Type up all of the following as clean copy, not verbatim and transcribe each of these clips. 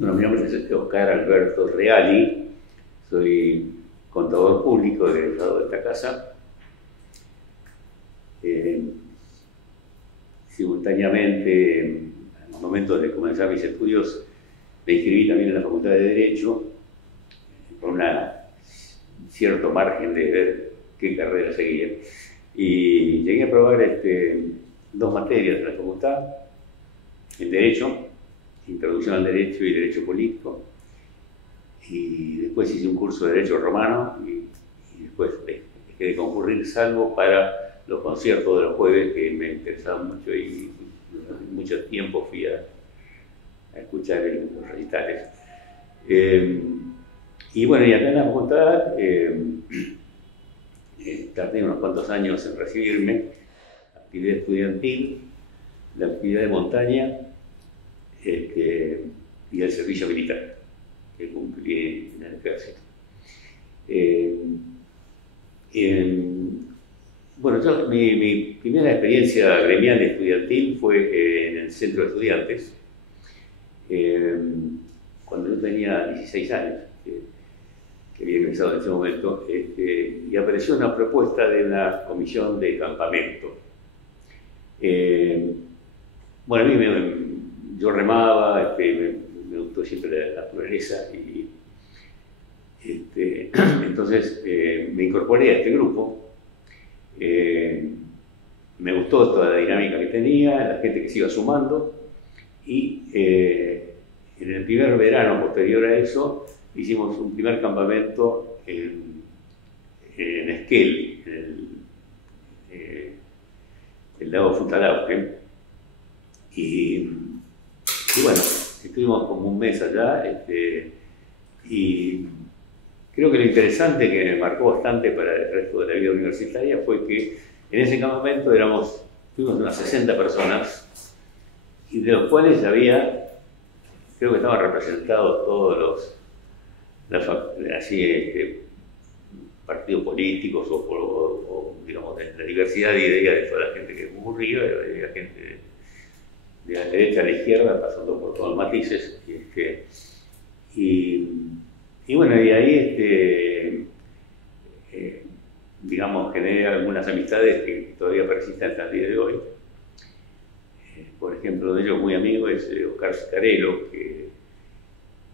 Bueno, mi nombre es Oscar Alberto Reali, soy contador público egresado de esta casa. Simultáneamente, al momento de comenzar mis estudios, me inscribí también en la Facultad de Derecho, con un cierto margen de ver qué carrera seguía. Y llegué a probar dos materias de la facultad, el Derecho, Introducción al Derecho y Derecho Político, y después hice un curso de Derecho Romano y después dejé de concurrir, salvo para los conciertos de los jueves, que me interesaban mucho y durante mucho tiempo fui a escuchar los recitales. Y bueno, y acá en la facultad tardé unos cuantos años en recibirme, actividad estudiantil, la actividad de montaña y el servicio militar que cumplí en el ejército. Bueno, mi primera experiencia gremial estudiantil fue en el centro de estudiantes, cuando yo tenía 16 años, que había ingresado en ese momento, y apareció una propuesta de una comisión de campamento. Bueno, a mí yo remaba, me gustó siempre la naturaleza y entonces me incorporé a este grupo. Me gustó toda la dinámica que tenía, la gente que se iba sumando y en el primer verano posterior a eso hicimos un primer campamento en Esquel, en el lago Futalaute. Y bueno, estuvimos como un mes allá y creo que lo interesante que me marcó bastante para el resto de la vida universitaria fue que en ese campamento fuimos unas 60 personas y de los cuales creo que estaban representados todos partidos políticos o digamos, la diversidad de ideas de toda la gente que concurría, de la gente de la derecha a la izquierda, pasando por todos los matices. Y bueno, y ahí digamos, generé algunas amistades que todavía persisten hasta el día de hoy. Por ejemplo, de ellos muy amigo es Oscar Scarello, que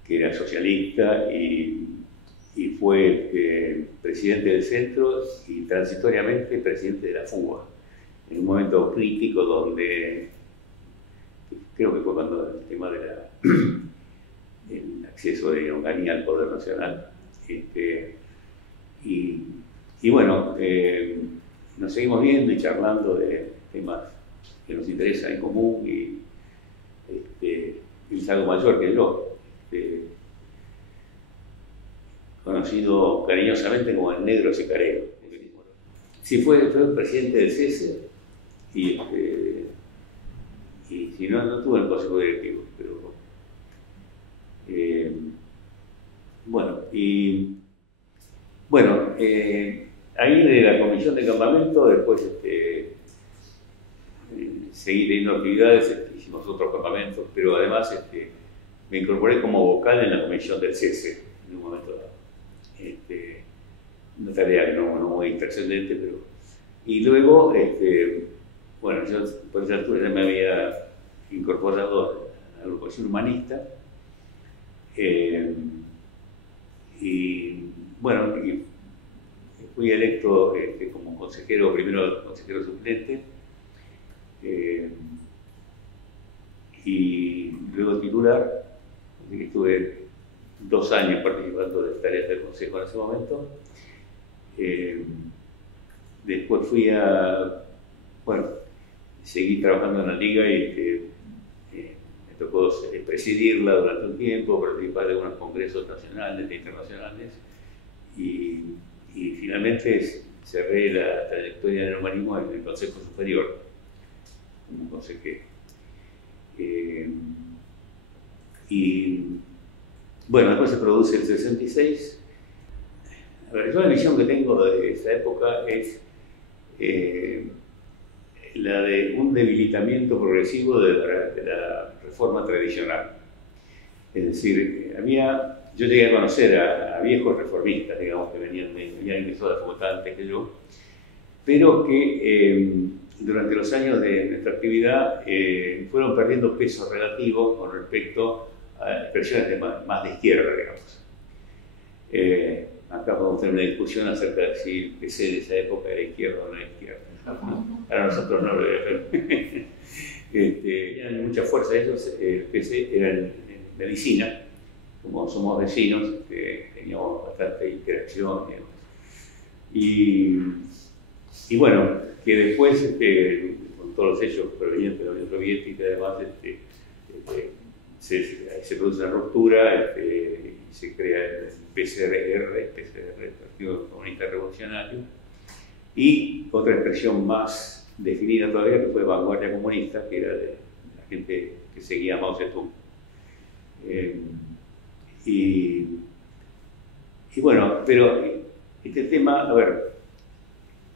era socialista y fue presidente del centro y transitoriamente presidente de la FUBA, en un momento crítico donde creo que fue cuando el tema de el acceso de Onganía al poder nacional. Y bueno, nos seguimos viendo y charlando de temas que nos interesan en común y él es algo mayor que yo, conocido cariñosamente como el Negro Sicarero. Sí, fue presidente del CESE y si no tuvo el consejo directivo, pero ahí de la comisión de campamento después seguí teniendo actividades, hicimos otros campamentos, pero además me incorporé como vocal en la comisión del CESE en un momento dado. Una tarea no muy trascendente, pero... Y luego, bueno, yo por esa altura ya me había incorporado a la agrupación humanista, y bueno, y fui electo como consejero, primero consejero suplente, y luego titular, así que estuve 2 años participando de tareas del consejo en ese momento. Después seguí trabajando en la liga y me tocó presidirla durante un tiempo, participar de algunos congresos nacionales e internacionales y finalmente cerré la trayectoria del humanismo en el Consejo Superior como consejero. Y bueno, después se produce el 66. A ver, yo la visión que tengo de esa época es la de un debilitamiento progresivo de la reforma tradicional. Es decir, yo llegué a conocer a viejos reformistas, digamos, que habían ingresado a la facultad antes que yo, pero que durante los años de nuestra actividad fueron perdiendo peso relativo con respecto a expresiones más de izquierda, digamos. Acá podemos tener una discusión acerca de si el PC de esa época era izquierda o no era izquierda. Para nosotros no lo era. Tenían mucha fuerza ellos. El PC era en medicina, como somos vecinos, teníamos bastante interacción. Y bueno, que después, con todos los hechos provenientes de la Unión Soviética, además, se produce una ruptura y se crea el PCR, Partido Comunista Revolucionario, y otra expresión más definida todavía, que fue Vanguardia Comunista, que era de la gente que seguía a Mao Zedong. Y bueno, pero este tema, a ver,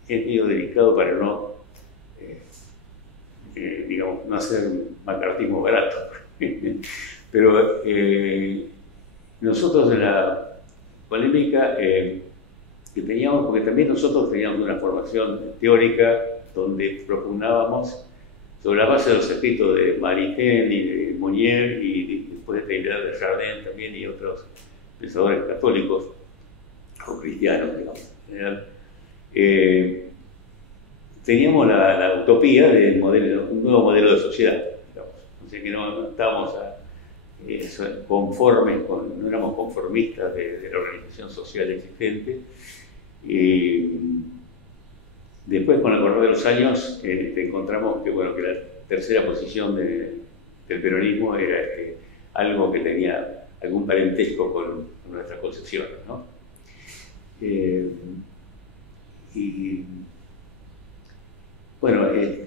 es medio delicado para no, digamos, no hacer macartismo barato. Pero nosotros en la polémica que teníamos, porque también nosotros teníamos una formación teórica donde propugnábamos sobre la base de los escritos de Maritain y de Monnier y después de Taylor de Chardin también y otros pensadores católicos o cristianos, digamos, en general. Teníamos la utopía de un nuevo modelo de sociedad, digamos. O sea que no estábamos conformes, no éramos conformistas de la organización social existente. Después, con el correr de los años, encontramos que, bueno, que la tercera posición del peronismo era algo que tenía algún parentesco con nuestras concepciones, ¿no? Bueno, yo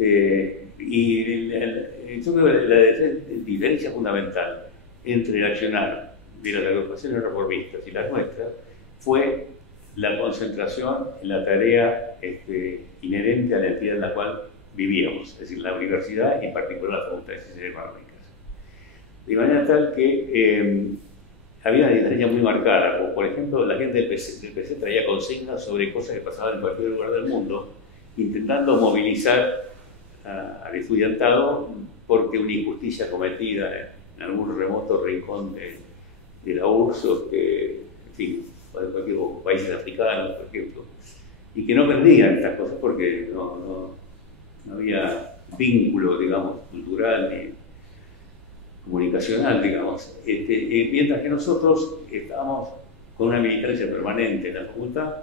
creo que la diferencia fundamental entre el accionar de las agrupaciones reformistas y las nuestras fue la concentración en la tarea inherente a la entidad en la cual vivíamos, es decir, la universidad y en particular la Facultad de Ciencias Económicas. De manera tal que había una diferencia muy marcada, como por ejemplo la gente del PC traía consignas sobre cosas que pasaban en cualquier lugar del mundo, intentando movilizar al estudiantado porque una injusticia cometida en algún remoto rincón de la URSS, en fin, de cualquier país africano, por ejemplo, y que no aprendían estas cosas porque no había vínculo, digamos, cultural ni comunicacional, digamos. Mientras que nosotros estábamos con una militancia permanente en la facultad,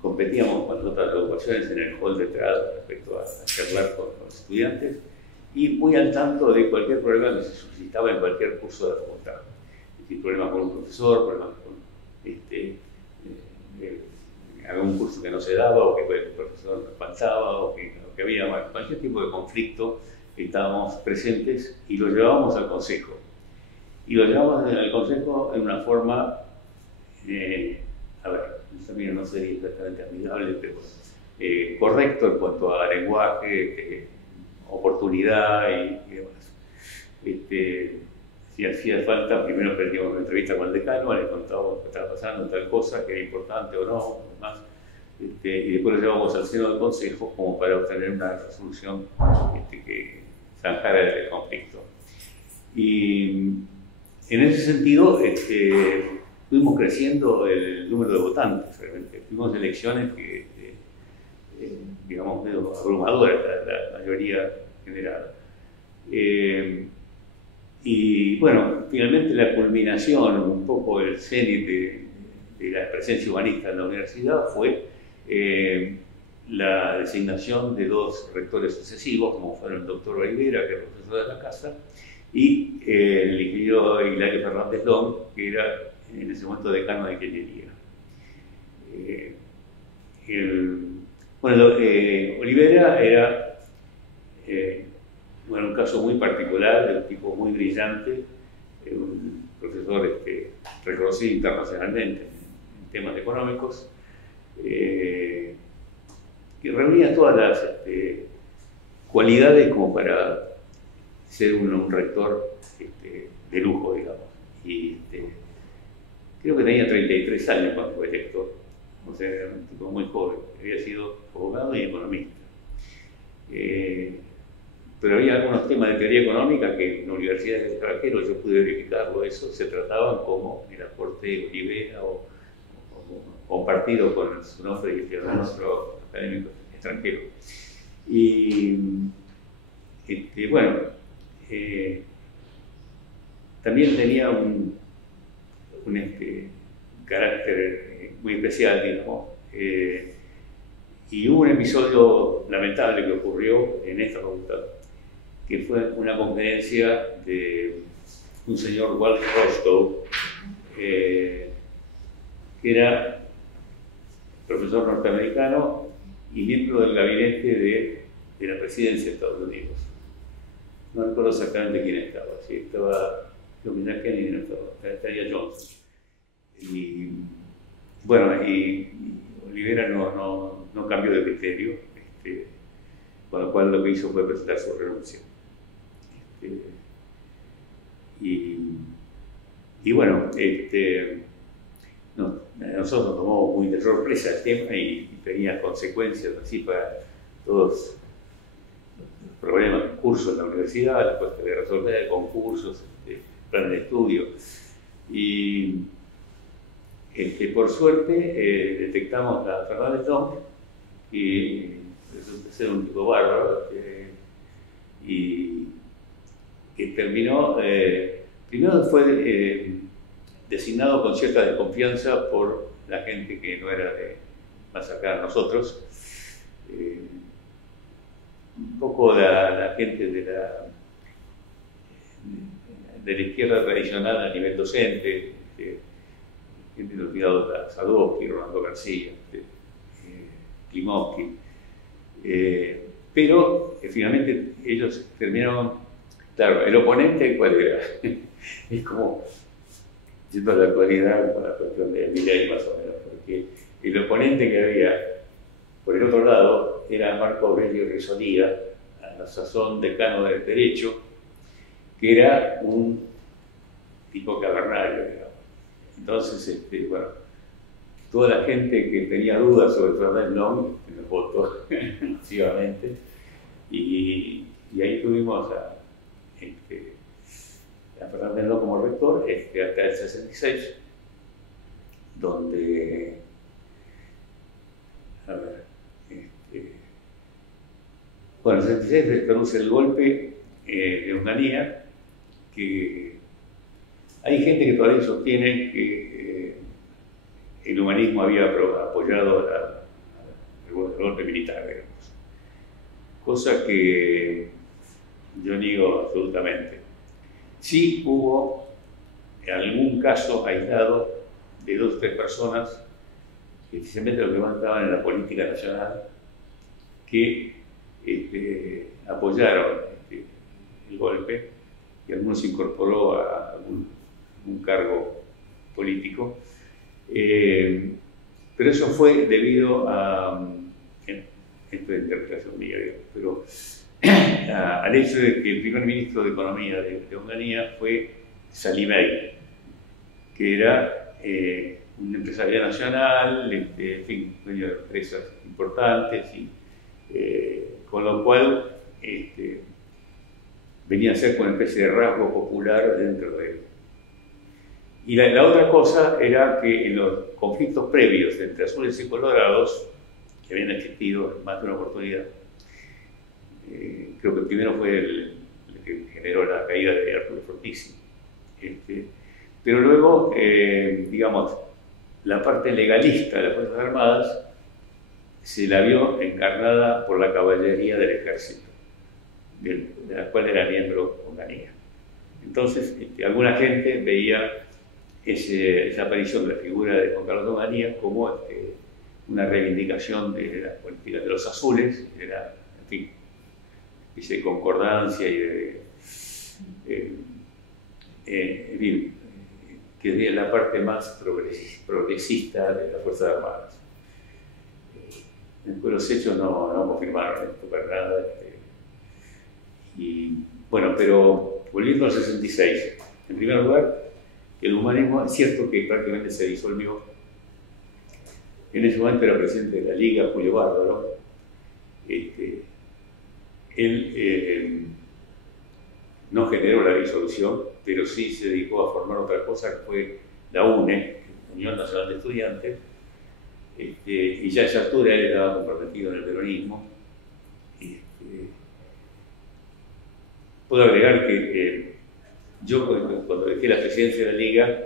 competíamos con otras agrupaciones en el hall de entrada respecto a charlar con los estudiantes y muy al tanto de cualquier problema que se suscitaba en cualquier curso de la facultad. Es decir, problemas con un profesor, problemas con algún curso que no se daba o que el profesor faltaba o que había cualquier tipo de conflicto, estábamos presentes y lo llevábamos al consejo. Y lo llevábamos al consejo en una forma, a ver, también no sería exactamente admirable, pero correcto en cuanto a lenguaje, oportunidad y demás. Si hacía falta, primero perdíamos una entrevista con el decano, le contábamos qué estaba pasando, tal cosa, que era importante o no, demás. Y después lo llevamos al seno del consejo como para obtener una resolución que zanjara el conflicto. Y en ese sentido, fuimos creciendo el número de votantes, realmente. Tuvimos elecciones que, digamos, medio abrumadoras, la mayoría general. Y bueno, finalmente la culminación, un poco el cenit de la presencia humanista en la universidad fue la designación de dos rectores sucesivos, como fueron el doctor Olivera, que era profesor de la casa, y el ingeniero Hilario Fernández Long, que era en ese momento decano de ingeniería. Olivera era un caso muy particular, de un tipo muy brillante, un profesor reconocido internacionalmente en temas económicos, que reunía todas las cualidades como para ser un rector de lujo, digamos. Y creo que tenía 33 años cuando fue electo, o sea, era un tipo muy joven, había sido abogado y economista. Pero había algunos temas de teoría económica que en universidades del extranjero yo pude verificarlo, eso se trataban como el aporte Olivera o compartido con su nombre y el nuestro académico extranjero. Y bueno, también tenía un carácter muy especial, digamos. Y hubo un episodio lamentable que ocurrió en esta facultad, que fue una conferencia de un señor Walt Rostow, que era profesor norteamericano y miembro del gabinete de la presidencia de Estados Unidos. No recuerdo exactamente quién estaba, si estaba, creo que Jack Kennedy no estaba, estaría Johnson. Y bueno, y Olivera no cambió de criterio, con lo cual lo que hizo fue presentar su renuncia. Y bueno, nosotros nos tomó muy de sorpresa el tema y tenía consecuencias así para todos los problemas, cursos en la universidad, después de resolver concursos, planes de estudio. Y por suerte detectamos a Fernández Long, y resulta ser un tipo bárbaro, y que terminó, primero fue designado con cierta desconfianza por la gente que no era más acá de nosotros, un poco la gente de la izquierda tradicional a nivel docente, gente de los cuidados de Sadowski, Rolando García, Klimovsky, pero finalmente ellos terminaron, claro, el oponente, ¿cuál era? Es como, yendo a la actualidad con la cuestión de Milei más o menos, porque el oponente que había por el otro lado era Marco Aurelio Risolía, a la sazón decano del Derecho, que era un tipo cavernario, digamos. Entonces, bueno, toda la gente que tenía dudas sobre Fernández Long nos votó masivamente, y ahí tuvimos a Fernández Long como rector hasta el 66, donde, a ver, bueno, en el 66 se produce el golpe de Onganía, que hay gente que todavía sostiene que el humanismo había apoyado el golpe militar, digamos. Cosa que yo niego absolutamente. Sí hubo algún caso aislado de 2 o 3 personas, especialmente los que más estaban en la política nacional, que apoyaron el golpe, y algunos se incorporó a algún cargo político, pero eso fue debido a, esto es interpretación mía, pero al hecho de que el primer ministro de Economía de Onganía fue Salimey, que era un empresario nacional, en fin, dueño de empresas importantes, y con lo cual venía a ser como una especie de rasgo popular dentro de él. Y la otra cosa era que en los conflictos previos entre azules y colorados, que habían existido en más de una oportunidad, creo que el primero fue el que generó la caída de Arturo Fortissimo. Pero luego, digamos, la parte legalista de las Fuerzas Armadas se la vio encarnada por la caballería del ejército, de la cual era miembro Onganía. Entonces, alguna gente veía esa aparición de la figura de Juan Carlos Onganía como una reivindicación de la política de los azules, en fin, de concordancia y en fin, que es la parte más progresista de las Fuerzas Armadas. Después los hechos no confirmaron esto para nada, y Bueno, pero volviendo al 66, en primer lugar, el humanismo es cierto que prácticamente se disolvió. En ese momento era presidente de la Liga, Julio Bárbaro. Él no generó la disolución, pero sí se dedicó a formar otra cosa que fue la UNE, Unión Nacional de Estudiantes, y ya a esa altura él estaba comprometido en el peronismo. Puedo agregar que yo, cuando dejé la presidencia de la Liga,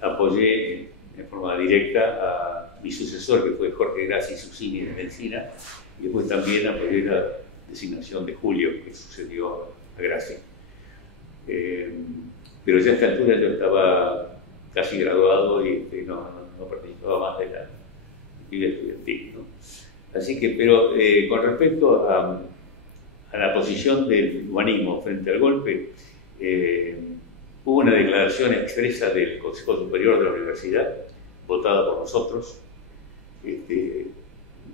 apoyé en forma directa a mi sucesor, que fue Jorge Grassi Susini de Medicina, y después también apoyé la designación de Julio, que sucedió a Grassi. Pero ya a esta altura yo estaba casi graduado y no participaba más de la actividad estudiantil, ¿no? Así que, pero con respecto a la posición del humanismo frente al golpe, hubo una declaración expresa del Consejo Superior de la Universidad, votada por nosotros,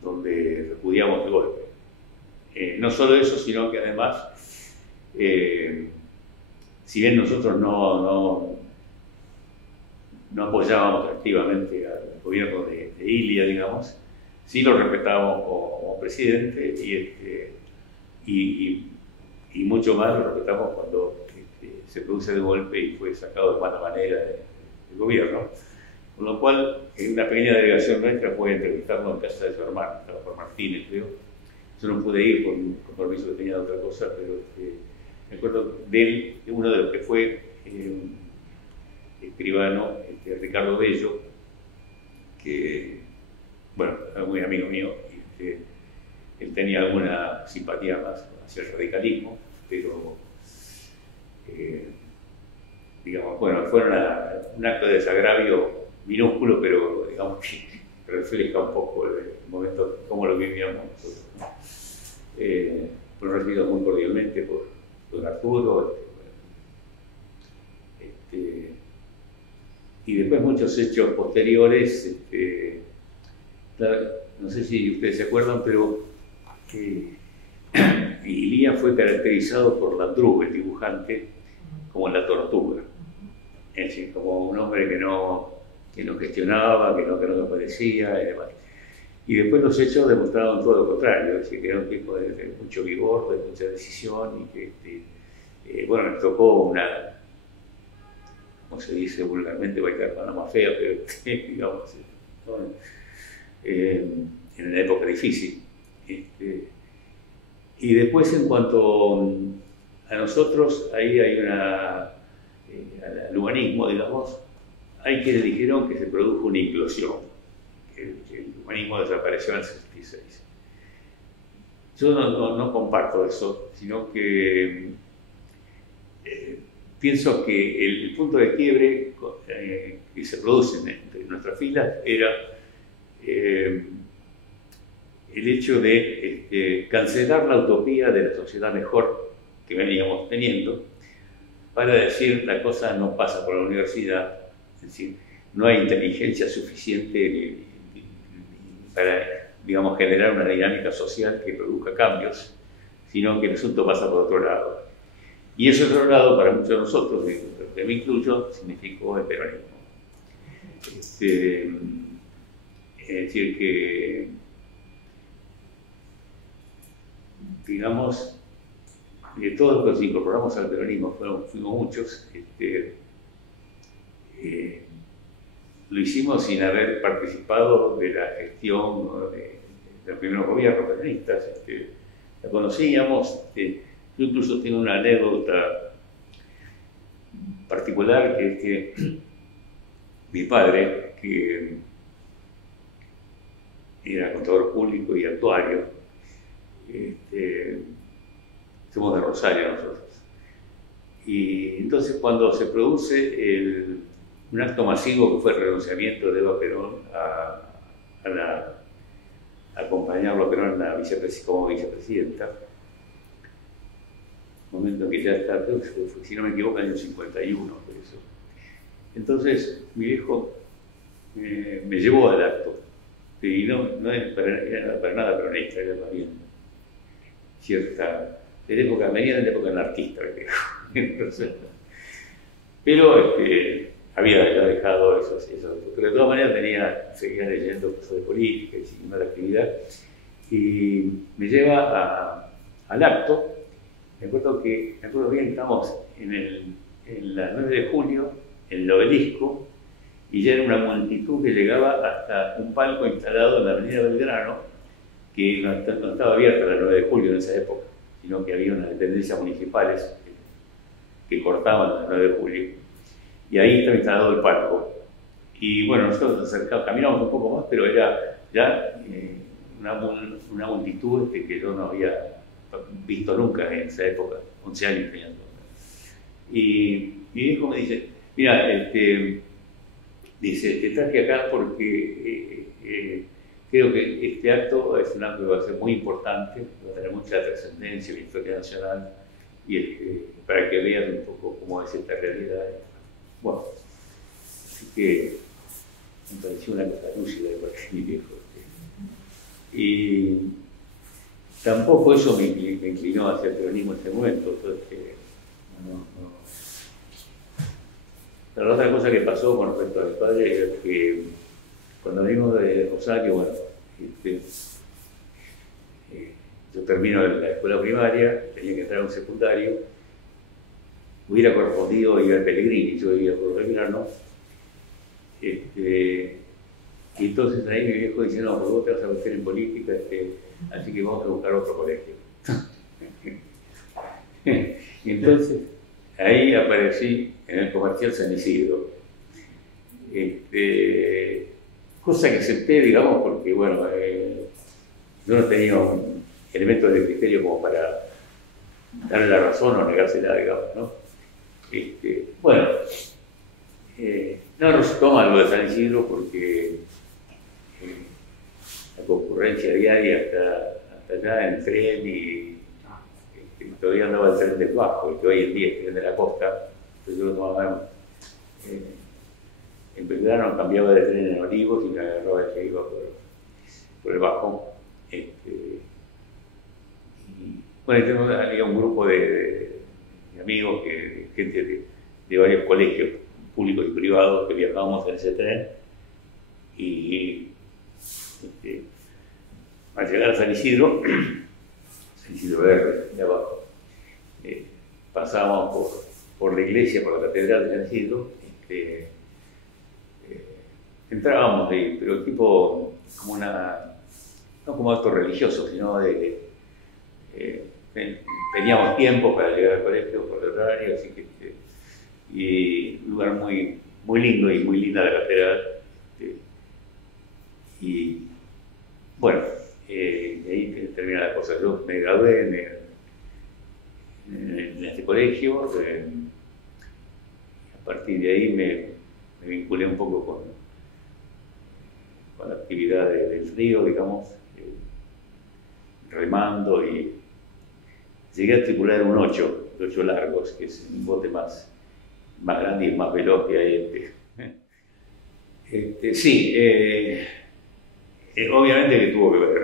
donde repudiamos el golpe. No solo eso, sino que además, si bien nosotros no apoyábamos activamente al gobierno de Ilia, digamos, sí lo respetábamos como presidente y mucho más lo respetamos cuando se produce el golpe y fue sacado de mala manera del gobierno. Con lo cual, una pequeña delegación nuestra fue entrevistarnos en casa de su hermano, estaba por Martínez, creo. Yo no pude ir por un compromiso que tenía de otra cosa, pero me acuerdo de él, de uno de los que fue escribano, Ricardo Bello, que, bueno, era muy amigo mío, él tenía alguna simpatía más hacia el radicalismo, pero, digamos, bueno, fue un acto de desagravio minúsculo, pero digamos que refleja un poco el momento, cómo lo vivíamos nosotros, ¿no? Fue recibido muy cordialmente por Arturo, y después muchos hechos posteriores, no sé si ustedes se acuerdan, pero Ilia fue caracterizado por Landru, el dibujante, como la tortuga, es decir, como un hombre que no gestionaba, que no aparecía y demás. Y después los hechos demostraron todo lo contrario, es decir, que era un tipo de mucho vigor, de mucha decisión, y que, bueno, les tocó una, como se dice vulgarmente, bailar con la más fea, pero digamos, ¿no? En una época difícil. Y después, en cuanto a nosotros, ahí hay al humanismo, digamos, hay quienes dijeron que se produjo una implosión, que el humanismo desapareció en el 66. Yo no comparto eso, sino que pienso que el punto de quiebre que se produce entre nuestras filas era el hecho de cancelar la utopía de la sociedad mejor que veníamos teniendo, para decir la cosa no pasa por la universidad, es decir, no hay inteligencia suficiente para, digamos, generar una dinámica social que produzca cambios, sino que el asunto pasa por otro lado. Y ese otro lado, para muchos de nosotros, que me incluyo, significó el peronismo. Es decir, que, digamos, de todos los que nos incorporamos al peronismo, fuimos muchos, lo hicimos sin haber participado de la gestión, ¿no?, de los primeros gobiernos peronistas. La conocíamos. Yo incluso tengo una anécdota particular, que es que mi padre, que era contador público y actuario, somos de Rosario nosotros. Y entonces, cuando se produce un acto masivo que fue el renunciamiento de Eva Perón a acompañarlo a Perón como vicepresidenta, momento que ya está, si no me equivoco, en el año 51, por eso. Entonces, mi viejo me llevó al acto, y no era para nada peronista, era más bien cierta de la época, venía de la época anarquista, entonces, pero había ya dejado eso, pero de todas maneras seguía leyendo cosas de política y siguiendo la actividad, y me lleva al acto. Me acuerdo bien, estamos en la 9 de julio, en el Obelisco, y ya era una multitud que llegaba hasta un palco instalado en la avenida Belgrano, que no estaba abierta la 9 de julio en esa época, sino que había unas dependencias municipales que cortaban la 9 de julio, y ahí estaba instalado el palco. Y bueno, nosotros nos acercamos, caminamos un poco más, pero era ya una multitud que yo no había visto nunca en esa época, 11 años tenía. Y mi hijo me dice, mira, dice, te traje acá porque creo que este acto es un acto que va a ser muy importante, va a tener mucha trascendencia en la historia nacional, y para que vean un poco cómo es esta realidad. Bueno, así que me pareció una cosa lúcida de parte de mi viejo. Y tampoco eso me inclinó hacia el peronismo en ese momento. Entonces, Pero la otra cosa que pasó con respecto a mi padre es que cuando venimos de Rosario, bueno, yo termino la escuela primaria, tenía que entrar a un secundario, hubiera correspondido ir a Pellegrini, yo vivía por Belgrano, y entonces ahí mi viejo dice, no, pues vos te vas a meter en política, así que vamos a buscar otro colegio. Y entonces ahí aparecí en el Comercial San Isidro, cosa que acepté, digamos, porque bueno, yo no tenía un elemento de criterio como para darle la razón o negársela, digamos, ¿no? Bueno, no resultó mal lo de San Isidro porque la concurrencia diaria hasta allá en tren y todavía andaba el tren del Bajo, y que hoy en día es el tren de la costa, entonces yo lo tomaba en Belgrano, cambiaba de tren en Olivos y me agarraba el que iba por el Bajo. Bueno, había un grupo de amigos, gente de varios colegios públicos y privados que viajábamos en ese tren, y al llegar a San Isidro Verde, de abajo, pasábamos por la iglesia, por la catedral de San Isidro, entrábamos ahí, pero tipo como no como acto religioso, sino teníamos tiempo para llegar al colegio por el horario, así que y un lugar muy, muy lindo y muy linda la catedral. Y bueno, ahí termina la cosa. Yo me gradué en este colegio, a partir de ahí me vinculé un poco con la actividad del río, digamos, remando, y llegué a tripular un 8 largos, que es un bote más grande y más veloz que hay. Sí, obviamente que tuvo que ver.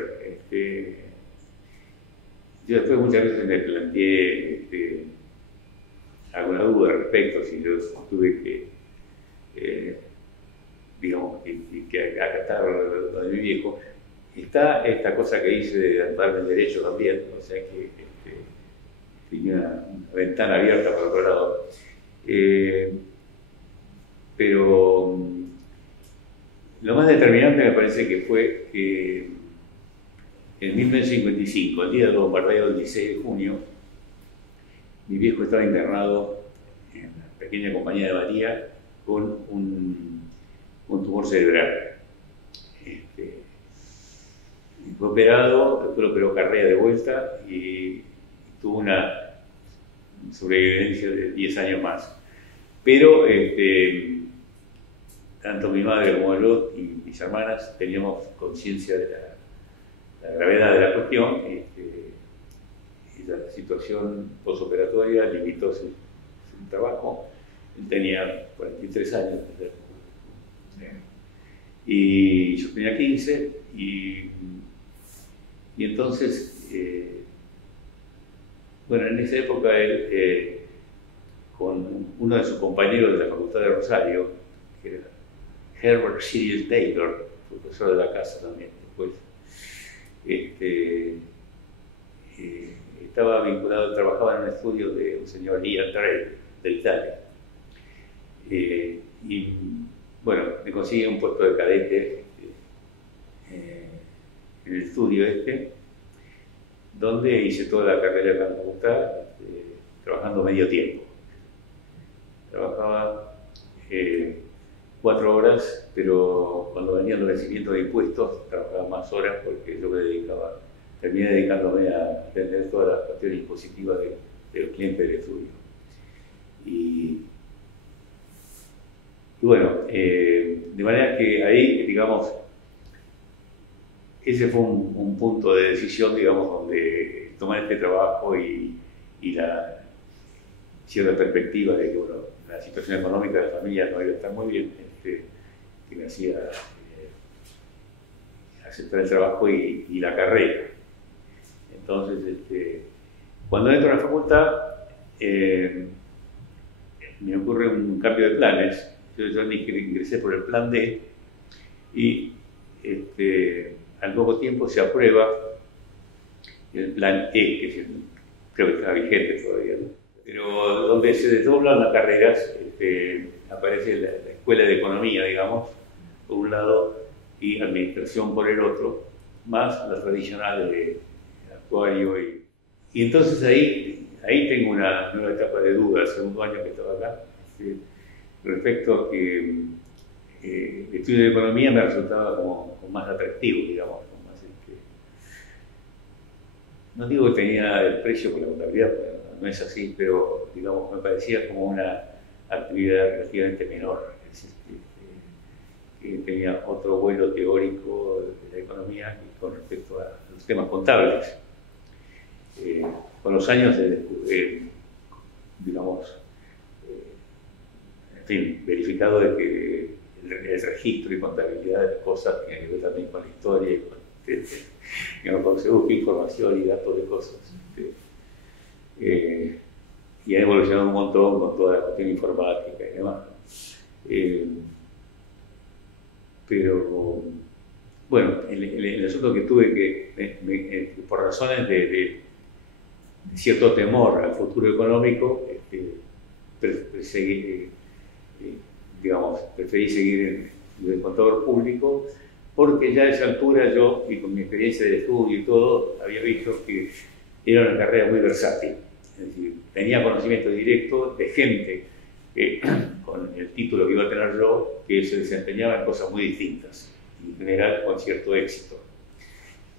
Yo después muchas veces me planteé alguna duda al respecto, si yo tuve que, digamos, que acatar lo de mi viejo. Está esta cosa que hice de darme el derecho también, o sea que tenía una ventana abierta por otro lado. Pero lo más determinante me parece que fue que en 1955, el día del bombardeo del 16 de junio, mi viejo estaba internado en la pequeña compañía de Bahía con un tumor cerebral. Fue operado, después lo operó Carrea de vuelta y tuvo una sobrevivencia de 10 años más. Pero tanto mi madre como yo y mis hermanas teníamos conciencia de la gravedad de la cuestión, y la situación posoperatoria limitó su trabajo. Él tenía 43 años, y yo tenía 15, y entonces Bueno, en esa época él, con uno de sus compañeros de la Facultad de Rosario, que era Herbert Sirius Taylor, profesor de la casa también después, estaba vinculado, trabajaba en un estudio de un señor Ian Drake, de Italia. Y bueno, me conseguí un puesto de cadete en el estudio donde hice toda la carrera de la facultad, trabajando medio tiempo. Trabajaba 4 horas, pero cuando venían los vencimientos de impuestos, trabajaba más horas porque yo terminé dedicándome a atender todas las cuestiones impositivas de los clientes del estudio. Y bueno, de manera que ahí, digamos, ese fue un punto de decisión, digamos, donde tomar este trabajo y la cierta perspectiva de que, bueno, la situación económica de la familia no iba a estar muy bien, que me hacía aceptar el trabajo y la carrera. Entonces, cuando entro a la facultad, me ocurre un cambio de planes. Yo ingresé por el plan D y al poco tiempo se aprueba el plan E, que creo que está vigente todavía, ¿no? Pero donde se desdoblan las carreras, aparece la Escuela de Economía, digamos, por un lado, y Administración por el otro, más la tradicional de actuario. Y entonces ahí tengo una nueva etapa de duda, el segundo año que estaba acá, respecto a que el estudio de economía me resultaba como más atractivo, digamos, más, no digo que tenía el precio por la contabilidad, no es así, pero digamos, me parecía como una actividad relativamente menor, es decir, que tenía otro vuelo teórico de la economía con respecto a los temas contables. Con los años, digamos, en fin, verificado de que el registro y contabilidad de cosas tiene que ver también con la historia y cuando se busca información y datos de cosas. Y ha evolucionado un montón con toda la cuestión informática y demás. Pero bueno, el asunto que tuve que, por razones de cierto temor al futuro económico, preferí seguir en el contador público, porque ya a esa altura yo, y con mi experiencia de estudio y todo, había visto que era una carrera muy versátil. Es decir, tenía conocimiento directo de gente con el título que iba a tener yo, que se desempeñaba en cosas muy distintas, y en general con cierto éxito.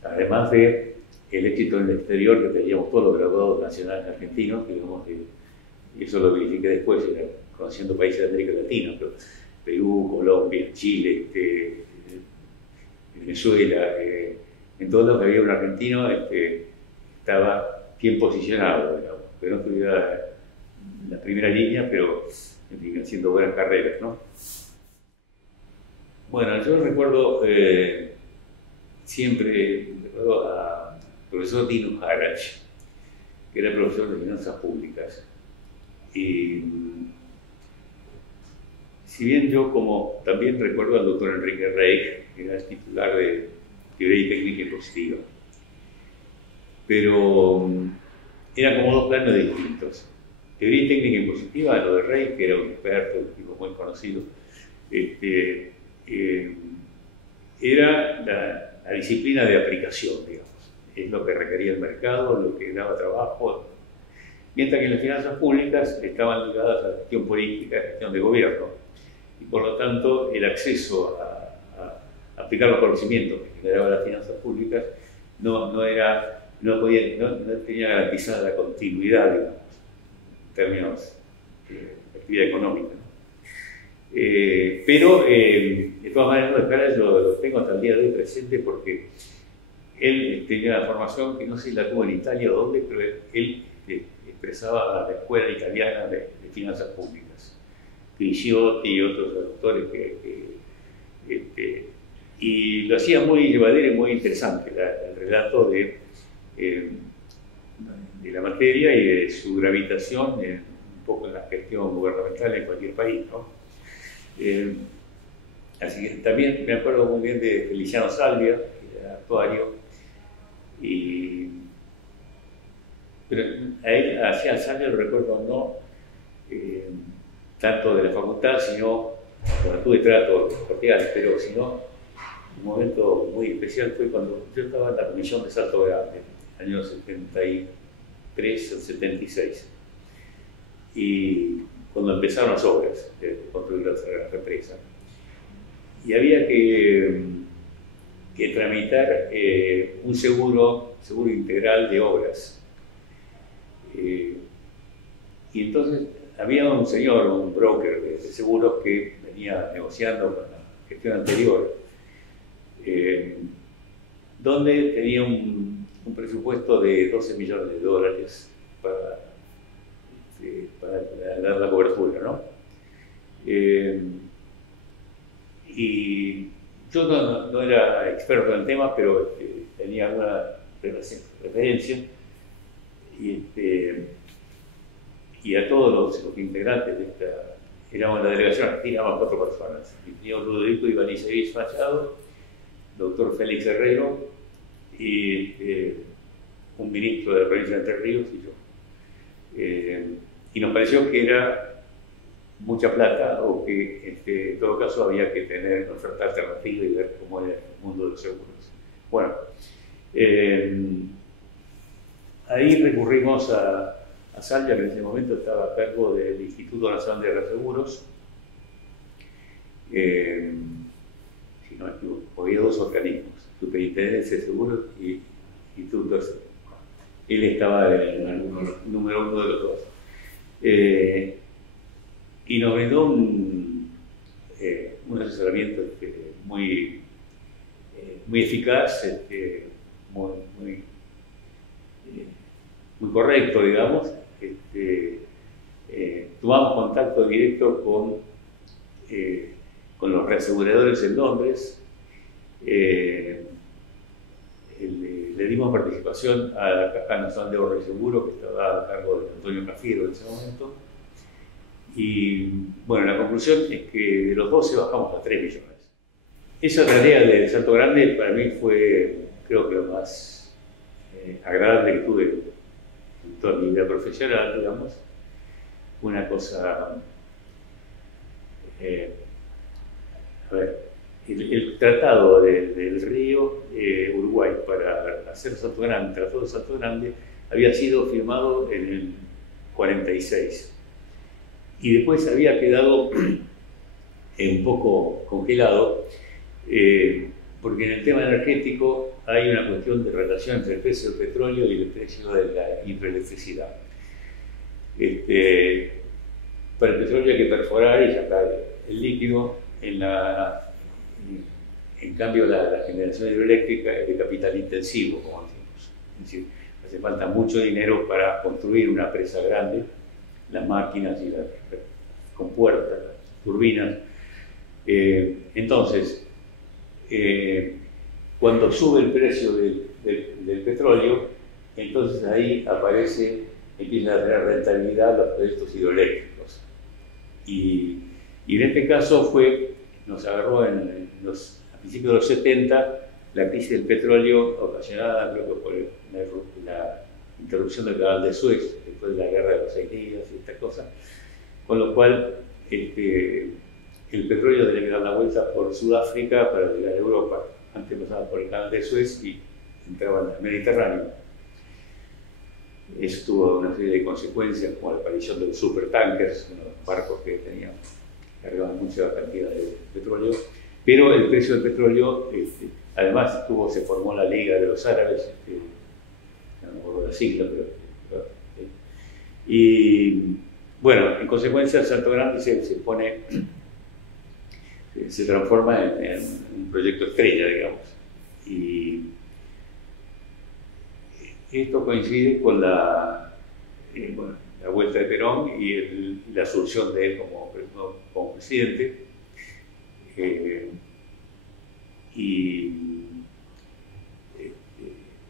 Además de el éxito en el exterior que teníamos todos los graduados nacionales argentinos, digamos, y eso lo verifiqué después, conociendo países de América Latina, pero Perú, Colombia, Chile, Venezuela, en todos los que había un argentino, estaba bien posicionado, digamos, que no estuviera en la primera línea, pero haciendo buenas carreras, ¿no? Bueno, yo recuerdo siempre al profesor Dino Harach, que era profesor de finanzas públicas. Y si bien yo también recuerdo al doctor Enrique Reich, que era el titular de Teoría y Técnica Impositiva, pero eran como dos planos distintos. Teoría y Técnica Impositiva, lo de Reich, que era un experto, un tipo muy conocido, era la disciplina de aplicación, digamos. Es lo que requería el mercado, lo que daba trabajo. Mientras que las finanzas públicas estaban ligadas a la gestión política, a la gestión de gobierno, y por lo tanto el acceso a aplicar los conocimientos que generaban las finanzas públicas no tenía garantizada la continuidad, digamos, en términos de actividad económica, ¿no? Pero de todas maneras, Harach lo tengo hasta el día de hoy presente porque él tenía una formación que no sé si la tuvo en Italia o dónde, pero él expresaba a la escuela italiana de finanzas públicas, Griciotti y otros autores y lo hacía muy llevadero y muy interesante el relato de de la materia y de su gravitación un poco en la gestión gubernamental en cualquier país, ¿no? Así que también me acuerdo muy bien de Feliciano Salvia, que era actuario, pero a él, hacia Salvia lo recuerdo no tanto de la facultad, sino, bueno, tuve tratos cordiales, pero sino un momento muy especial fue cuando yo estaba en la comisión de Salto Grande, años 73 o 76, y cuando empezaron las obras de construir la represa. Y había que tramitar un seguro integral de obras. Y entonces había un señor, un broker de seguros que venía negociando con la gestión anterior, donde tenía un presupuesto de 12 millones de dólares para dar la cobertura, ¿no? Y yo no era experto en el tema, pero tenía alguna referencia, y a todos los integrantes de esta, éramos la delegación argentina, éramos 4 personas, el ingeniero Ludovico Ivanisevic Machado, doctor Félix Herrero, y un ministro de la provincia de Entre Ríos y yo. Y nos pareció que era mucha plata, o que en todo caso había que tener oferta alternativa y ver cómo era el mundo de los seguros. Bueno, ahí recurrimos a Salvia, que en ese momento estaba a cargo del Instituto Nacional de Reaseguros. Si no me equivoco, había 2 organismos, Superintendencia de Seguros y Instituto de Seguros. Él estaba en el número 1 de los 2. Y nos brindó un asesoramiento muy eficaz, muy correcto, digamos. Tomamos contacto directo con los reaseguradores en Londres. Le dimos participación a la Caja Nacional de Ahorro y Seguro, que estaba a cargo de Antonio Cafiero en ese momento. Y bueno, la conclusión es que de los 12 bajamos a 3 millones. Esa tarea de Salto Grande para mí fue, creo que lo más agradable que tuve en toda mi vida profesional, digamos. Una cosa, a ver, el tratado del río Uruguay para hacer Salto Grande, el Tratado de Salto Grande, había sido firmado en el 46. Y después había quedado un poco congelado, porque en el tema energético hay una cuestión de relación entre el precio del petróleo y el precio de la hidroelectricidad. Para el petróleo hay que perforar y sacar el líquido, en cambio la generación hidroeléctrica es de capital intensivo, como decimos. Es decir, hace falta mucho dinero para construir una presa grande, las máquinas y las compuertas, las turbinas. Entonces, cuando sube el precio del petróleo, entonces ahí empiezan a tener rentabilidad los proyectos hidroeléctricos. Y en este caso nos agarró a principios de los 70 la crisis del petróleo, ocasionada creo que por la interrupción del canal de Suez, después de la guerra de los 6 días y estas cosas, con lo cual el petróleo tenía que dar la vuelta por Sudáfrica para llegar a Europa. Antes pasaba por el canal de Suez y entraba en el Mediterráneo. Eso tuvo una serie de consecuencias, como la aparición de los supertankers, unos barcos que cargaban mucha cantidad de petróleo, pero el precio del petróleo, además se formó la Liga de los Árabes, no me acuerdo la sigla, y bueno, en consecuencia el Salto Grande se transforma en un proyecto estrella, digamos. Y esto coincide con la vuelta de Perón y la asunción de él como presidente.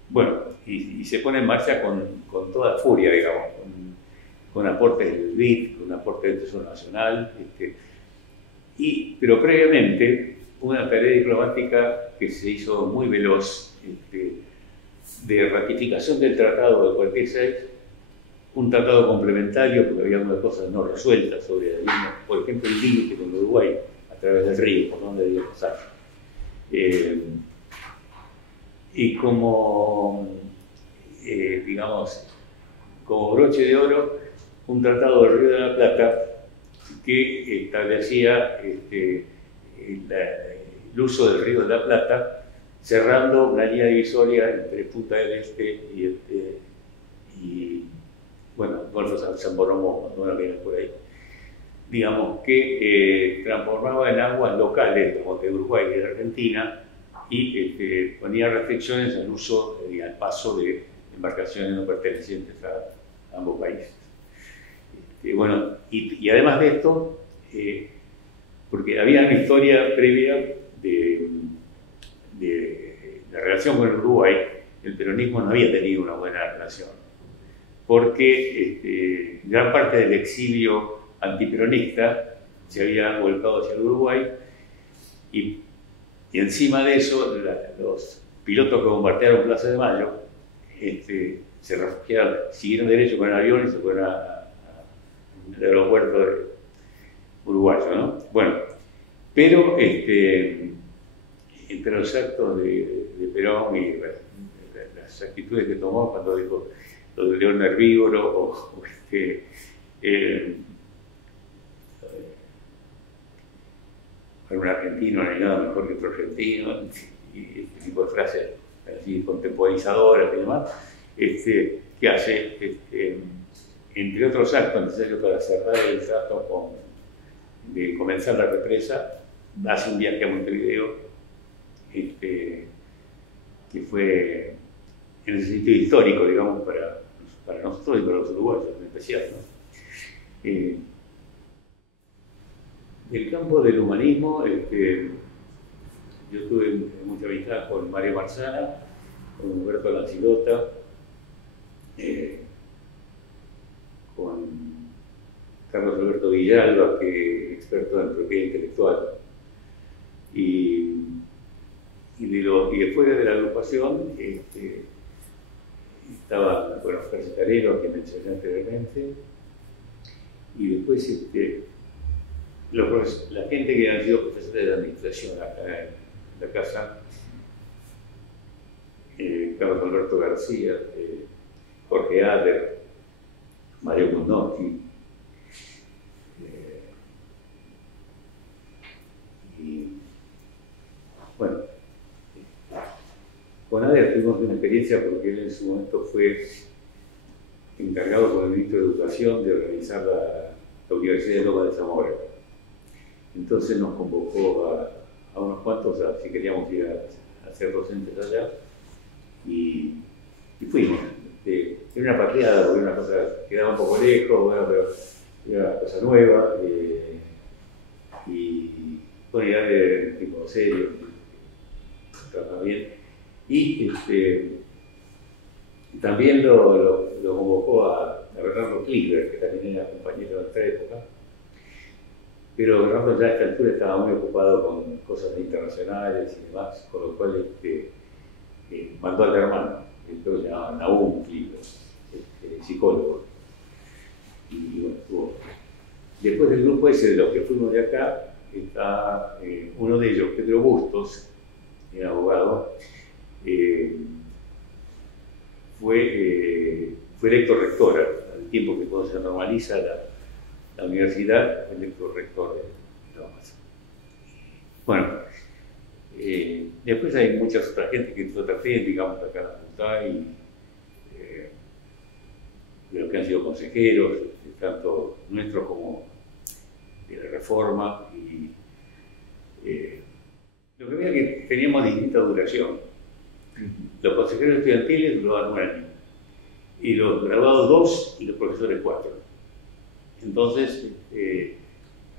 bueno, y se pone en marcha con toda furia, digamos, con aportes del BID, con aportes del Tesoro Nacional, pero previamente una tarea diplomática que se hizo muy veloz, de ratificación del Tratado de 46, un tratado complementario, porque había algunas cosas no resueltas sobre la línea, por ejemplo, el límite con Uruguay a través del río, por donde debía pasar. Y como, digamos, como broche de oro, un tratado del Río de la Plata que establecía el uso del Río de la Plata, cerrando una línea divisoria entre Punta del Este y bueno, San Boromón, no viene por ahí, digamos, que transformaba en aguas locales, como de Uruguay y de Argentina, y ponía restricciones al uso y al paso de embarcaciones no pertenecientes a ambos países. Bueno, y además de esto, porque había una historia previa de la relación con el Uruguay, el peronismo no había tenido una buena relación, porque gran parte del exilio antiperonista se había volcado hacia el Uruguay, y encima de eso, los pilotos que bombardearon Plaza de Mayo se refugiaron, siguieron derecho con el avión y se fueron al aeropuerto uruguayo, ¿no? Bueno, pero entre los actos de Perón y las actitudes que tomó cuando dijo lo de león herbívoro, para un argentino no hay nada mejor que otro argentino, y este tipo de frases así contemporizadoras y demás, que hace, entre otros actos necesarios para cerrar el trato de comenzar la represa, hace un viaje a Montevideo, que fue en el sentido histórico, digamos, para nosotros y para los uruguayos en especial, ¿no? Del campo del humanismo, yo tuve mucha amistad con Mario Marzana, con Humberto Lancilota, con Carlos Alberto Villalba, que es experto en propiedad intelectual. Y después de la agrupación estaba con Oscar Citarero, que mencioné anteriormente, y después la gente que han sido profesores de administración acá en la casa, Carlos Alberto García, Jorge Ader, Mario Condotti, y bueno, con Ader tuvimos una experiencia porque él en su momento fue encargado con el ministro de Educación de organizar la Universidad de Loma de Zamora. Entonces nos convocó a unos cuantos a si queríamos ir a ser docentes allá, y fuimos. Era una patriada, porque era una cosa que quedaba un poco lejos, bueno, pero era una cosa nueva, y bueno, era de tipo serio, trataba bien. Y también lo convocó a Bernardo Kliger, que también era compañero de nuestra época. Pero Bernardo ya a esta altura estaba muy ocupado con cosas internacionales y demás, con lo cual mandó al hermano, que se llamaba Nahum Kliger, psicólogo. Y bueno, después del grupo ese de los que fuimos de acá, está uno de ellos, Pedro Bustos, era abogado, fue electo rector al tiempo que cuando se normaliza la universidad, fue electo rector de Lomas. Bueno, después hay muchas otras gente que entró también, digamos, acá en la facultad, y de los que han sido consejeros, tanto nuestros como de la Reforma, y lo que veía que teníamos distinta duración. Los consejeros estudiantiles duraban 1 año, y los graduados 2 y los profesores 4. Entonces,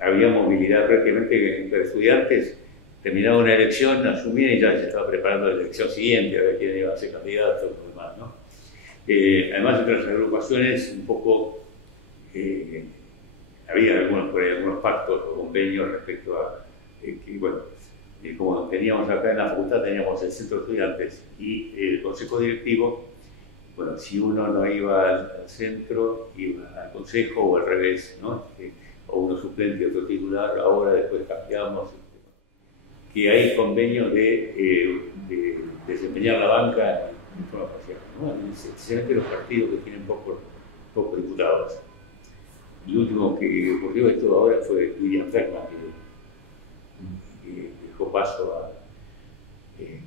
había movilidad prácticamente entre estudiantes, terminaba una elección, asumían y ya se estaba preparando la elección siguiente, a ver quién iba a ser candidato y lo demás, ¿no? Además, otras agrupaciones un poco, había algunos pactos o convenios respecto a, que, bueno, como teníamos acá en la facultad, teníamos el centro de estudiantes y el consejo directivo. Bueno, si uno no iba al centro, iba al consejo o al revés, ¿no? O uno suplente y otro titular, ahora después cambiamos. Que hay convenios de desempeñar la banca en forma parcial, ¿no? Especialmente los partidos que tienen pocos diputados. El último que ocurrió esto ahora fue Miriam Ferma, que dejó paso a...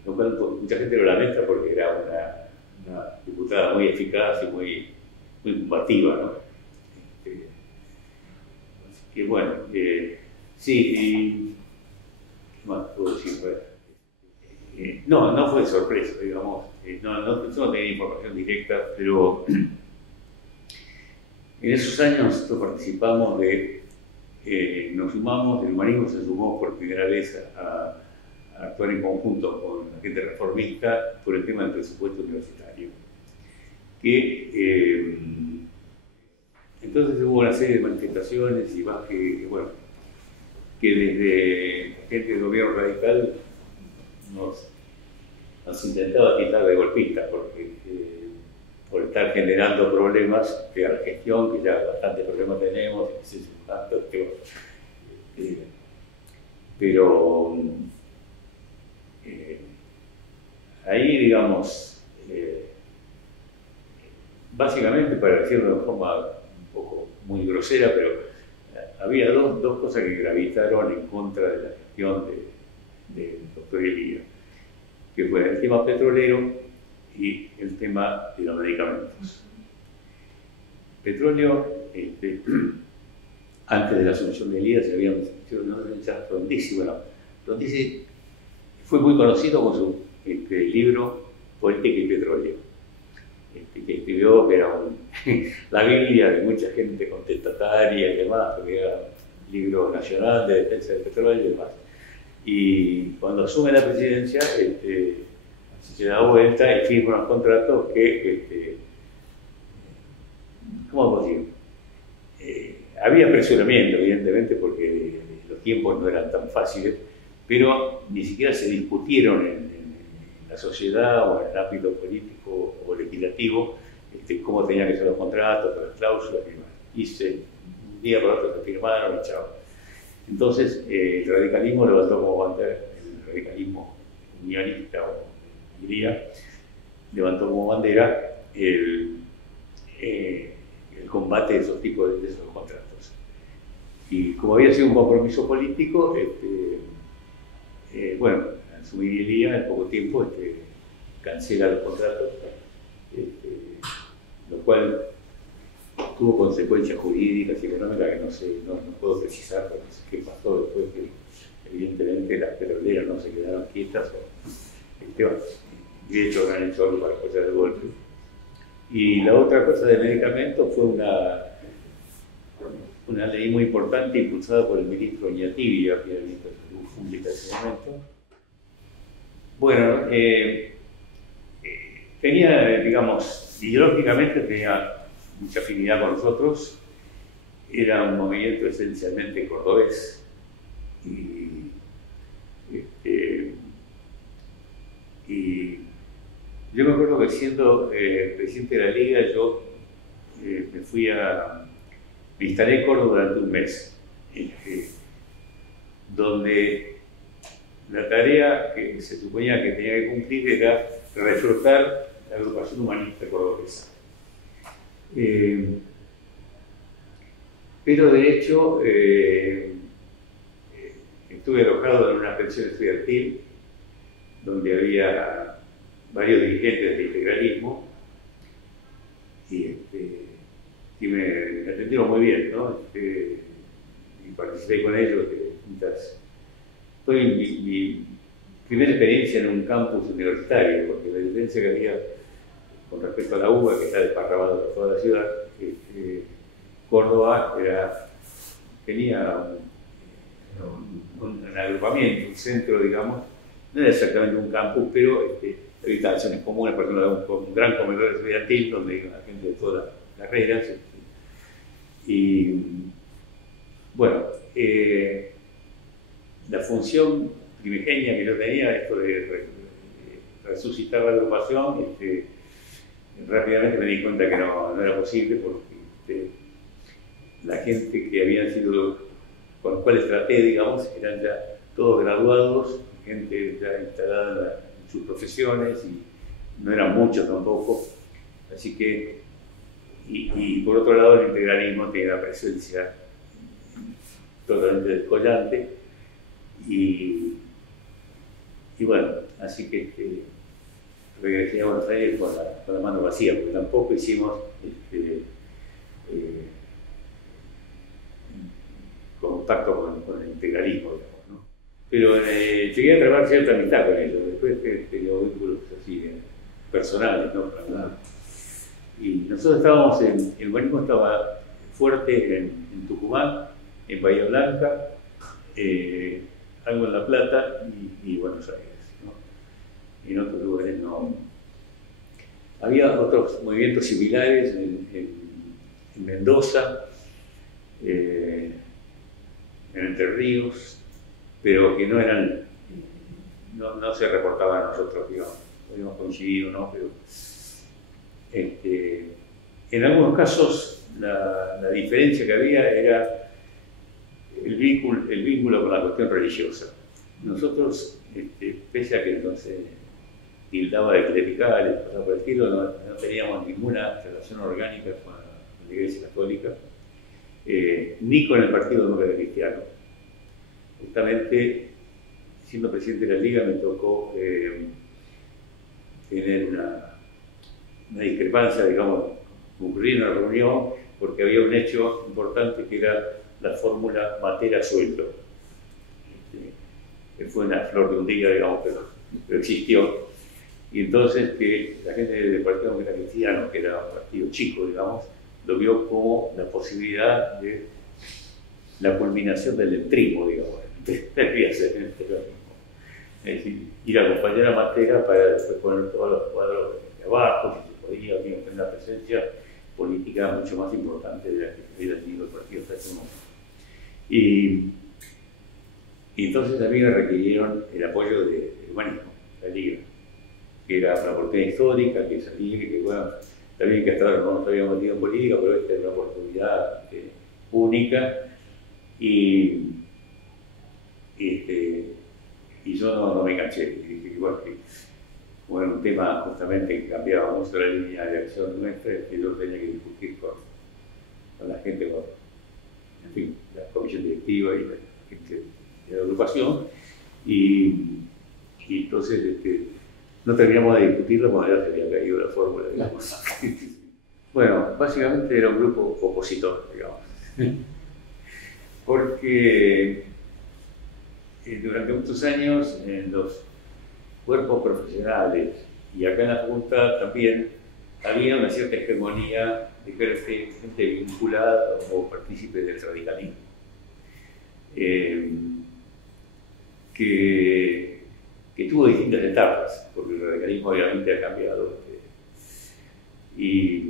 lo cual mucha gente lo lamenta porque era una diputada muy eficaz y muy combativa, ¿no? Así que bueno, sí, y, ¿qué más puedo decir? No fue de sorpresa, digamos, no tenía información directa, pero en esos años nosotros participamos nos sumamos, el humanismo se sumó por primera vez a actuar en conjunto con la gente reformista por el tema del presupuesto universitario. Entonces hubo una serie de manifestaciones y más que desde gente del gobierno radical nos intentaba quitar de golpistas por estar generando problemas de la gestión, que ya bastantes problemas tenemos, pero ahí, digamos, básicamente, para decirlo de forma un poco muy grosera, pero había dos cosas que gravitaron en contra de la gestión del doctor Elía, que fue el tema petrolero y el tema de los medicamentos. Petróleo, antes de la asunción de Elías se habían hecho Frondizi. Bueno, Frondizi fue muy conocido por su libro Política y Petróleo, que escribió, que era la Biblia de mucha gente contestataria y demás, porque era un libro nacional de defensa del petróleo y demás. Y cuando asume la presidencia, se da vuelta y firma unos contratos que, ¿cómo puedo decir? Había apresuramiento, evidentemente, porque los tiempos no eran tan fáciles, pero ni siquiera se discutieron en la sociedad o en el ámbito político o legislativo cómo tenían que ser los contratos, las cláusulas y demás. Y un día por otro se firmaron y chao. Entonces, el radicalismo levantó como bandera, el radicalismo unionista o diría, levantó como bandera el combate de esos tipos de esos contratos. Y como había sido un compromiso político, bueno, al asumir Elía, en poco tiempo cancela los contratos, lo cual tuvo consecuencias jurídicas y económicas que no puedo precisar, porque qué pasó después, que evidentemente las petroleras no se quedaron quietas, de hecho han hecho algo para apoyar el golpe. Y la otra cosa de medicamentos fue una ley muy importante impulsada por el ministro Oñativia, que era el ministro de Salud Pública en ese momento. Bueno, tenía, digamos, ideológicamente tenía mucha afinidad con nosotros, era un movimiento esencialmente cordobés y yo me acuerdo que siendo presidente de la Liga, yo me instalé en Córdoba durante un mes, donde la tarea que se suponía que tenía que cumplir era reflotar la agrupación humanista cordobesa. Pero de hecho estuve alojado en una pensión estudiantil donde había varios dirigentes del integralismo y me atendieron muy bien, ¿no? Y participé con ellos de distintas... Fue mi primera experiencia en un campus universitario, porque la diferencia que había con respecto a la UBA, que está desparramada por toda la ciudad, Córdoba tenía una alojamiento, un centro, digamos, no era exactamente un campus, pero había instalaciones comunes, por ejemplo, un gran comedor estudiantil donde iba gente de todas las carreras. Y bueno, la función primigenia que yo tenía, esto de resucitar la agrupación, rápidamente me di cuenta que no era posible porque la gente que habían sido, con los cuales traté, digamos, eran ya todos graduados, gente ya instalada en sus profesiones y no eran muchos tampoco. Así que, y por otro lado, el integralismo tenía una presencia totalmente descollante y bueno, así que regresé a Buenos Aires con la mano vacía, porque tampoco hicimos contacto con el integralismo, digamos, ¿no? Pero llegué a trabajar cierta amistad con ellos, después tenía vínculos así personales, ¿no? Y nosotros estábamos el humanismo estaba fuerte en Tucumán, en Bahía Blanca, algo en La Plata y Buenos Aires, ¿no? Y en otros lugares no. Había otros movimientos similares en Mendoza, en Entre Ríos, pero que no se reportaban a nosotros, digamos, habíamos coincidido, ¿no? Pero en algunos casos la diferencia que había era el vínculo con la cuestión religiosa. Nosotros, pese a que entonces tildaba de clericales, cosas por el estilo, no teníamos ninguna relación orgánica con la Iglesia Católica, ni con el Partido Demócrata Cristiano. Justamente, siendo presidente de la Liga, me tocó tener una discrepancia, digamos, concurrir en una reunión, porque había un hecho importante que era la fórmula Matera-Sueldo, que fue una flor de un día, digamos, pero existió. Y entonces que la gente del Partido Demócrata Cristiano, que era un partido chico, digamos, lo vio como la posibilidad de la culminación del entrismo, digamos, debía ser el peronismo. Es decir, ir a acompañar a Matera para después poner todos los cuadros de abajo, si se podía, había una presencia política mucho más importante de la que había tenido el partido hasta ese momento. Y entonces a mí me requirieron el apoyo del humanismo, la Liga, que era una oportunidad histórica, que salía, que bueno, está bien que hasta ahora no nos habíamos metido en política, pero esta era una oportunidad única y yo no me enganché. Y dije que bueno, como era un tema justamente que cambiaba mucho la línea de acción nuestra, que yo tenía que discutir con la gente, en fin, la comisión directiva y la gente de la agrupación, y entonces no terminamos de discutirlo cuando ya se había caído la fórmula, digamos. Bueno, básicamente era un grupo opositor, digamos, porque durante muchos años en los cuerpos profesionales y acá en la facultad también había una cierta hegemonía de gente vinculada o partícipe del radicalismo, que tuvo distintas etapas, porque el radicalismo obviamente ha cambiado. Y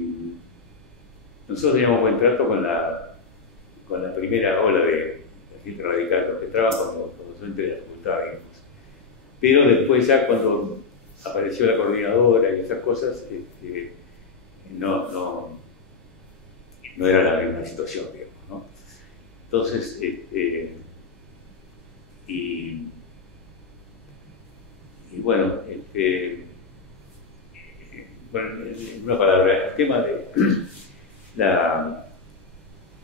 nosotros teníamos buen trato con la primera ola de la gente radical, los que entraban como docentes de la facultad, digamos. Pero después ya cuando apareció la coordinadora y esas cosas, no era la misma situación, digamos, ¿no? Entonces, y bueno, bueno, en una palabra, el tema de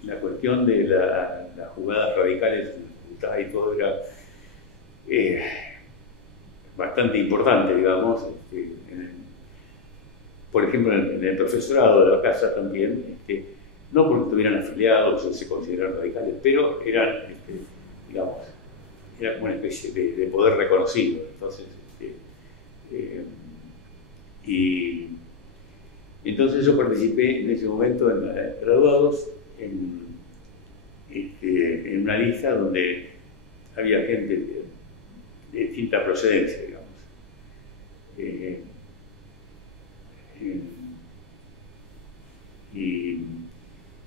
la cuestión de las jugadas radicales en la facultad y todo era bastante importante, digamos. Por ejemplo, en el profesorado de la casa también, no porque estuvieran afiliados o se consideraran radicales, pero eran, digamos, era como una especie de poder reconocido. Entonces, y entonces yo participé en ese momento en graduados en una lista donde había gente de distinta procedencia, digamos. Y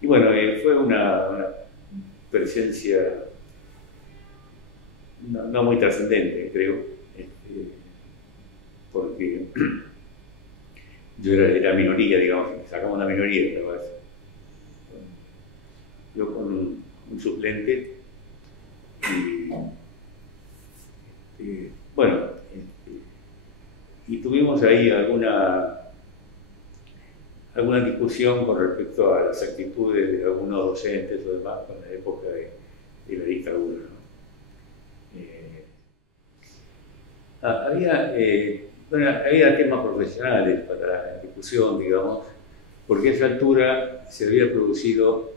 bueno, fue una presencia no muy trascendente, creo, porque yo era minoría, digamos, sacamos una minoría, me parece. Yo con un suplente bueno, y tuvimos ahí alguna discusión con respecto a las actitudes de algunos docentes o demás con la época de la dictadura, ¿no? Había temas profesionales para la discusión, digamos, porque a esa altura se había producido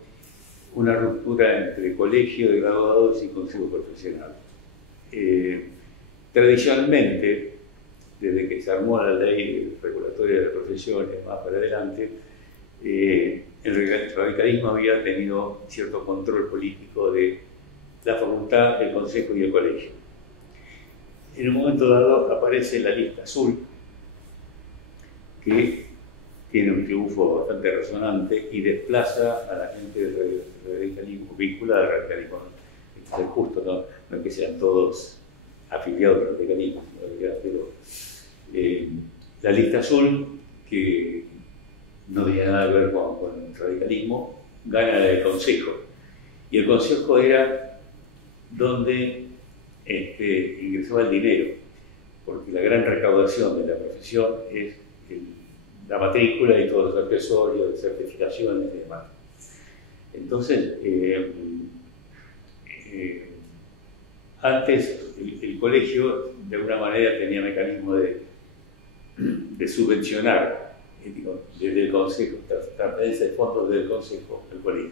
una ruptura entre colegio de graduados y consejo profesional. Tradicionalmente, desde que se armó la ley regulatoria de profesiones más para adelante, el radicalismo había tenido cierto control político de la facultad, el consejo y el colegio. En un momento dado aparece la lista azul, que tiene un triunfo bastante resonante y desplaza a la gente del radicalismo, vinculada al radicalismo. Es justo, no es que sean todos afiliados al radicalismo, pero la lista azul, que no tenía nada que ver con el radicalismo, gana el consejo. Y el consejo era donde ingresaba el dinero, porque la gran recaudación de la profesión es la matrícula y todos los accesorios, certificaciones y demás. Entonces, antes el colegio de alguna manera tenía mecanismo de subvencionar, desde el consejo, transferencia de fondos del consejo al colegio.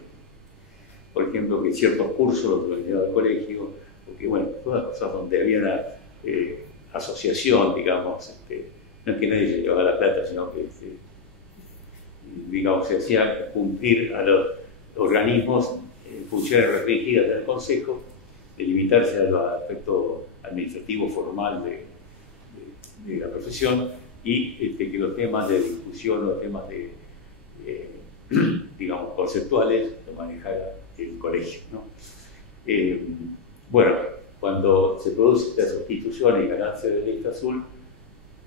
Por ejemplo, que ciertos cursos los llevaba al colegio, porque bueno, todas las cosas donde había una asociación, digamos, no es que nadie se llevaba la plata, sino que digamos, se hacía cumplir a los organismos funciones restringidas del consejo, de limitarse al aspecto administrativo formal de la profesión, y que los temas de discusión, los temas digamos, conceptuales, lo manejara el colegio, ¿no? Bueno, cuando se produce esta sustitución y ganancia de la lista azul,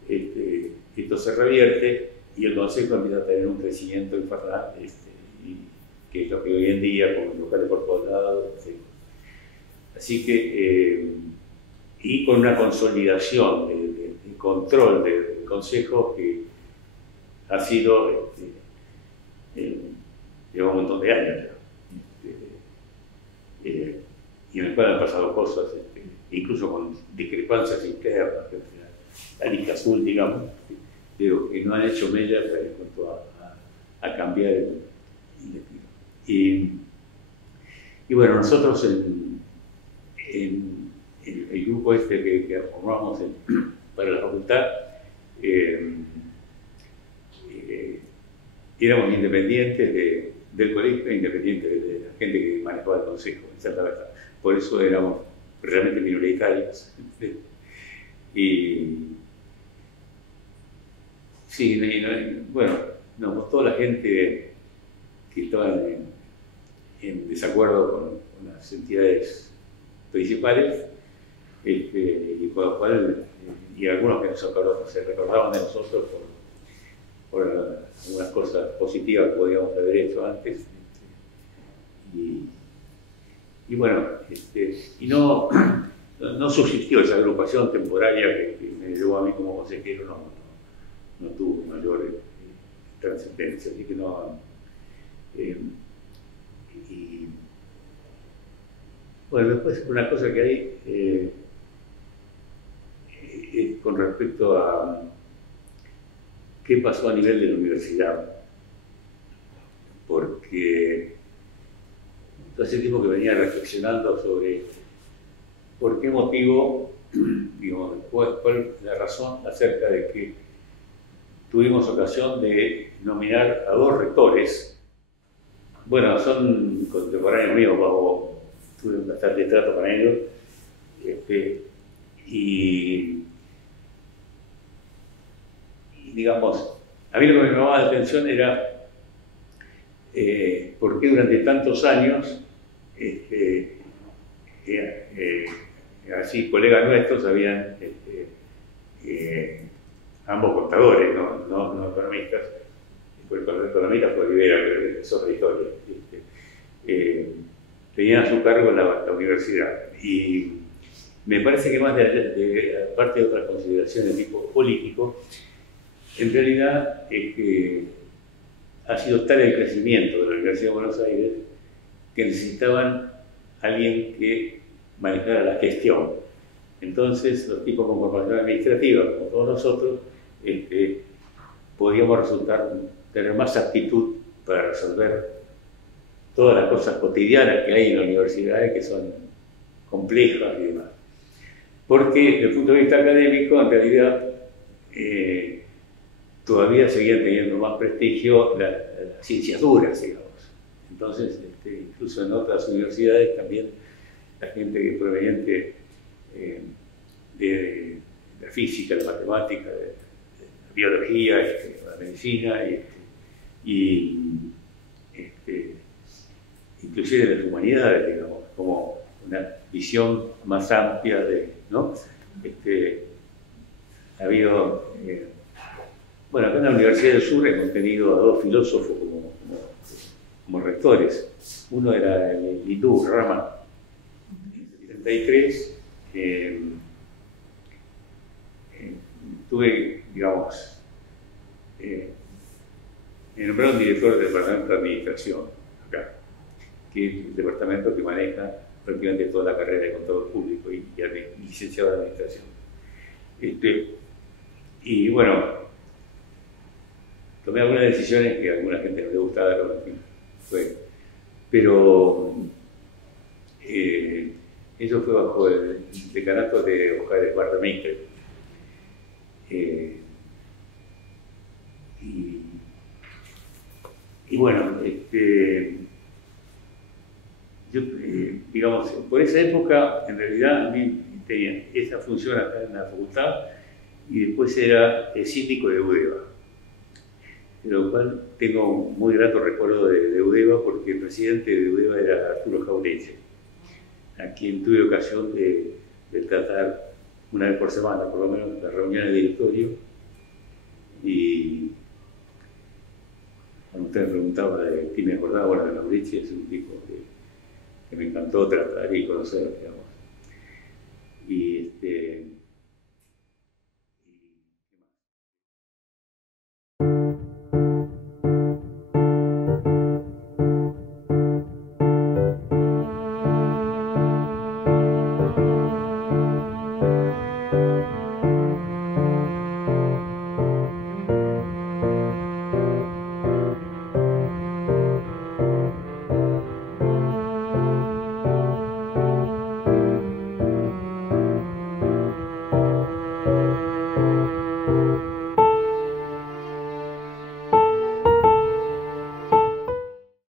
esto se revierte y el consejo empieza a tener un crecimiento infernal, que es lo que hoy en día, con locales por todos lados, etc. Así que, y con una consolidación de control del consejo que ha sido, lleva un montón de años ya, y en el cual han pasado cosas, incluso con discrepancias internas, la lista azul, digamos, pero que no han hecho mella en cuanto a cambiar el estilo. Y bueno, nosotros en el grupo que formamos para la facultad, éramos independientes del colegio e independientes de la gente que manejaba el consejo, esa es la verdad. Por eso éramos realmente minoritarios. Y sí, bueno, nos gustó la gente que estaba en desacuerdo con las entidades principales, y con lo cual, y algunos que se recordaban de nosotros por algunas cosas positivas que podíamos haber hecho antes. Y bueno, y no subsistió esa agrupación temporaria que me llevó a mí como consejero, no tuvo mayor trascendencia, así que no. Y bueno, después una cosa que hay con respecto a qué pasó a nivel de la universidad, porque hace tiempo que venía reflexionando sobre por qué motivo, digamos, cuál es la razón acerca de que tuvimos ocasión de nominar a 2 rectores. Bueno, son contemporáneos míos, tuve bastante trato con ellos, y digamos, a mí lo que me llamaba la atención era por qué durante tantos años así colegas nuestros habían ambos contadores, no economistas, el economista fue Rivera, pero es otra historia, tenían a su cargo la universidad. Y me parece que más aparte de otras consideraciones de tipo político, en realidad ha sido tal el crecimiento de la Universidad de Buenos Aires que necesitaban alguien que manejara la gestión. Entonces, los tipos con formación administrativa, como todos nosotros, podíamos tener más aptitud para resolver todas las cosas cotidianas que hay en las universidades, que son complejas y demás. Porque, desde el punto de vista académico, en realidad, todavía seguían teniendo más prestigio las ciencias duras, digamos. Entonces, incluso en otras universidades también la gente que proveniente de la física, la matemática, de la biología, la medicina inclusive de las humanidades, digamos, como una visión más amplia ¿no? Ha habido, bueno, acá en la Universidad del Sur hemos tenido a dos filósofos como rectores. Uno era el hindú Rama, en el 73. Tuve, digamos, me nombraron director del Departamento de Administración, acá, que es el departamento que maneja prácticamente toda la carrera de contador público y licenciado de Administración. Y bueno, tomé algunas decisiones que a alguna gente no le gustaron, pero eso fue bajo el decanato de Oscar Esparta Meister. Y bueno, yo, digamos, por esa época, en realidad, a mí tenía esa función acá en la facultad y después era el síndico de UDEVA. De lo cual tengo un muy grato recuerdo de UDEVA porque el presidente de UDEVA era Arturo Jaureche, a quien tuve ocasión de tratar una vez por semana, por lo menos, las reuniones de directorio. Y cuando usted me preguntaba de quién me acordaba, bueno, de Jaureche es un tipo que me encantó tratar y conocer, digamos.